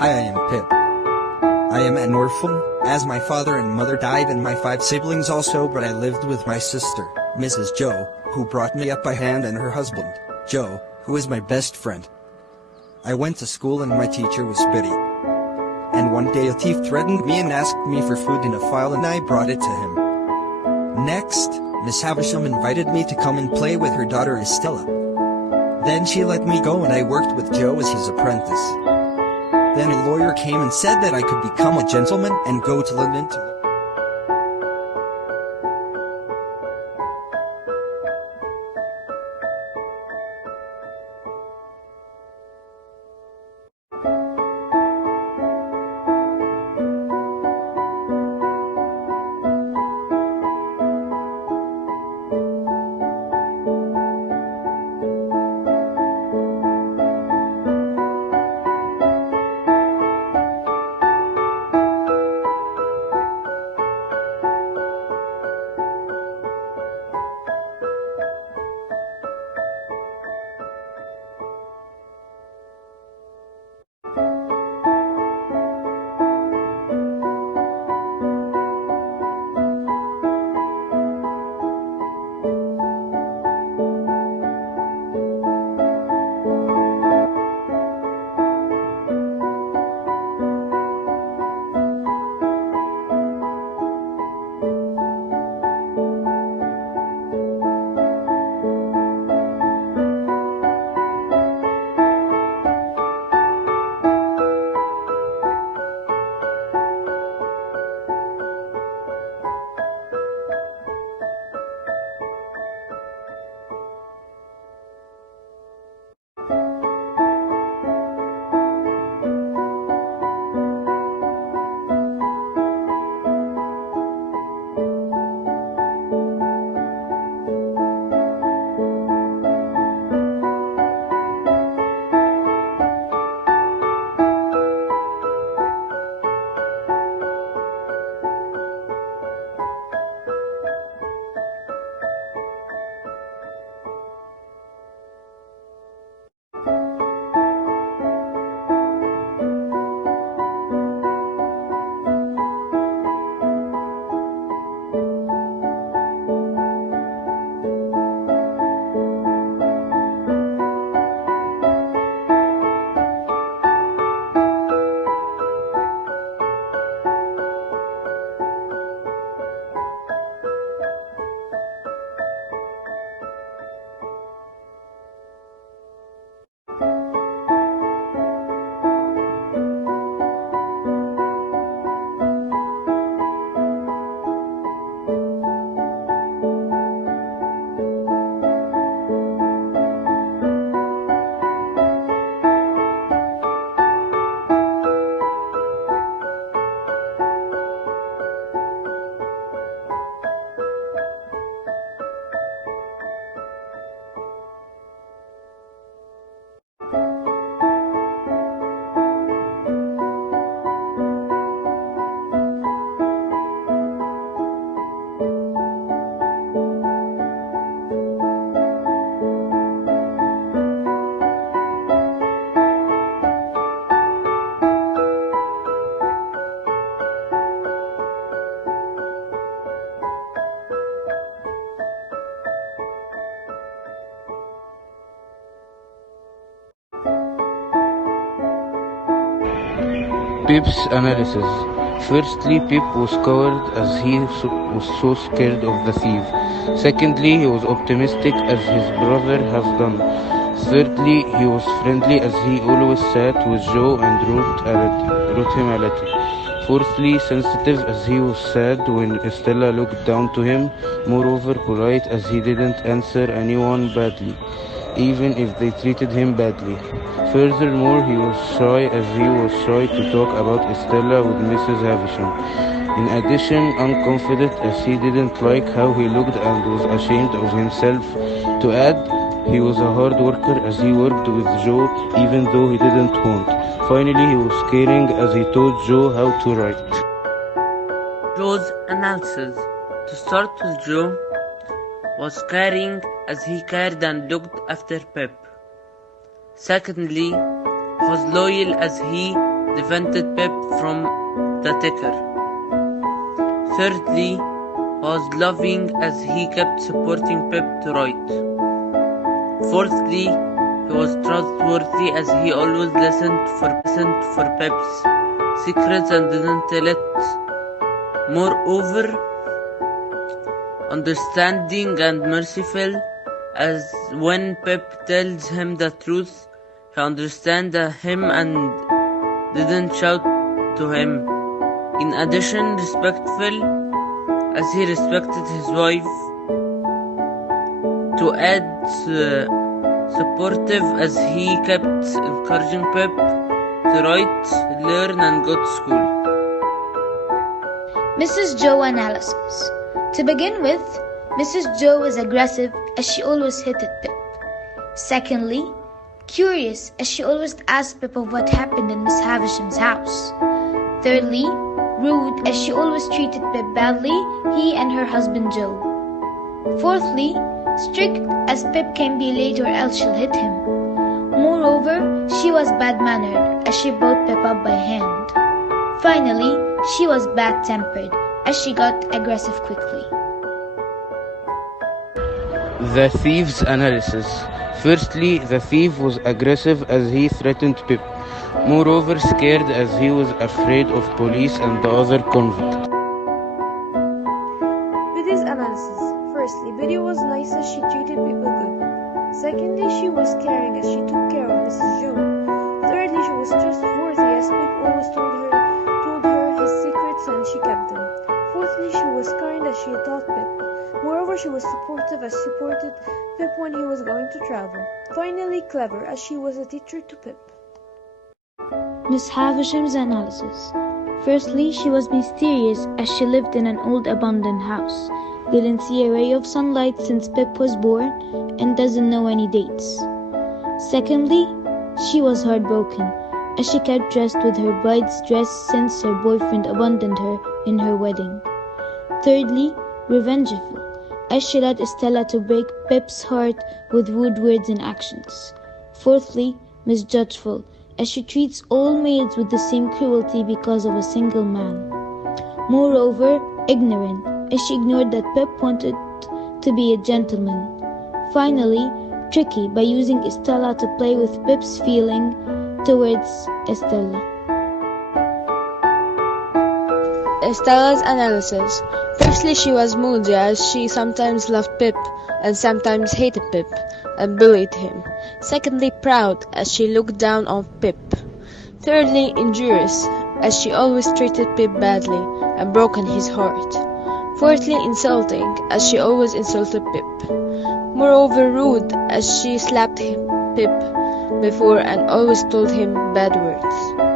Hi, I am Pip. I am an orphan, as my father and mother died and my 5 siblings also, but I lived with my sister, Mrs. Joe, who brought me up by hand, and her husband, Joe, who is my best friend. I went to school and my teacher was Biddy. And one day a thief threatened me and asked me for food in a file, and I brought it to him. Next, Miss Havisham invited me to come and play with her daughter Estella. Then she let me go and I worked with Joe as his apprentice. Then a lawyer came and said that I could become a gentleman and go to London to Pip's analysis. Firstly, Pip was coward as he was so scared of the thief. Secondly, he was optimistic as his brother has done. Thirdly, he was friendly as he always sat with Joe and wrote him a letter. Fourthly, sensitive as he was sad when Estella looked down to him. Moreover, polite as he didn't answer anyone badly, even if they treated him badly. Furthermore, he was shy as he was shy to talk about Estella with Mrs. Havisham. In addition, unconfident as he didn't like how he looked and was ashamed of himself. To add, he was a hard worker as he worked with Joe even though he didn't want. Finally, he was caring as he taught Joe how to write. Joe's analysis. To start with, Joe was caring as he cared and looked after Pip. Secondly, was loyal as he prevented Pip from the ticker. Thirdly, was loving as he kept supporting Pip to write. Fourthly, he was trustworthy as he always listened for Pip's secrets and didn't tell it. Moreover, understanding and merciful as when Pip tells him the truth, he understands him and didn't shout to him. In addition, respectful as he respected his wife. To add, supportive as he kept encouraging Pip to write, learn and go to school. Mrs. Joe analysis. To begin with, Mrs. Joe was aggressive as she always hit at Pip. Secondly, curious as she always asked Pip of what happened in Miss Havisham's house. Thirdly, rude as she always treated Pip badly, he and her husband Joe. Fourthly, strict as Pip can be late or else she'll hit him. Moreover, she was bad-mannered as she brought Pip up by hand. Finally, she was bad-tempered as she got aggressive quickly. The thief's analysis. Firstly, the thief was aggressive as he threatened Pip. Moreover, scared as he was afraid of police and the other convicts. Biddy's analysis. Firstly, Biddy was nice as she treated people good. Secondly, she was caring as she took care of Mrs. Joe. Thirdly, she was trustworthy as Pip always told her his secrets and she kept them. Fourthly, she was kind as she taught Pip. Moreover, she was supportive as she supported Pip when he was going to travel. Finally, clever as she was a teacher to Pip. Miss Havisham's analysis. Firstly, she was mysterious as she lived in an old abandoned house, didn't see a ray of sunlight since Pip was born, and doesn't know any dates. Secondly, she was heartbroken as she kept dressed with her bride's dress since her boyfriend abandoned her in her wedding. Thirdly, revengeful as she led Estella to break Pip's heart with rude words and actions. Fourthly, misjudgeful as she treats all maids with the same cruelty because of a single man. Moreover, ignorant as she ignored that Pip wanted to be a gentleman. Finally, tricky by using Estella to play with Pip's feeling towards Estella. Estella's analysis. Firstly, she was moody as she sometimes loved Pip and sometimes hated Pip and bullied him. Secondly, proud as she looked down on Pip. Thirdly, injurious as she always treated Pip badly and broken his heart. Fourthly, insulting as she always insulted Pip. Moreover, rude as she slapped Pip before and always told him bad words.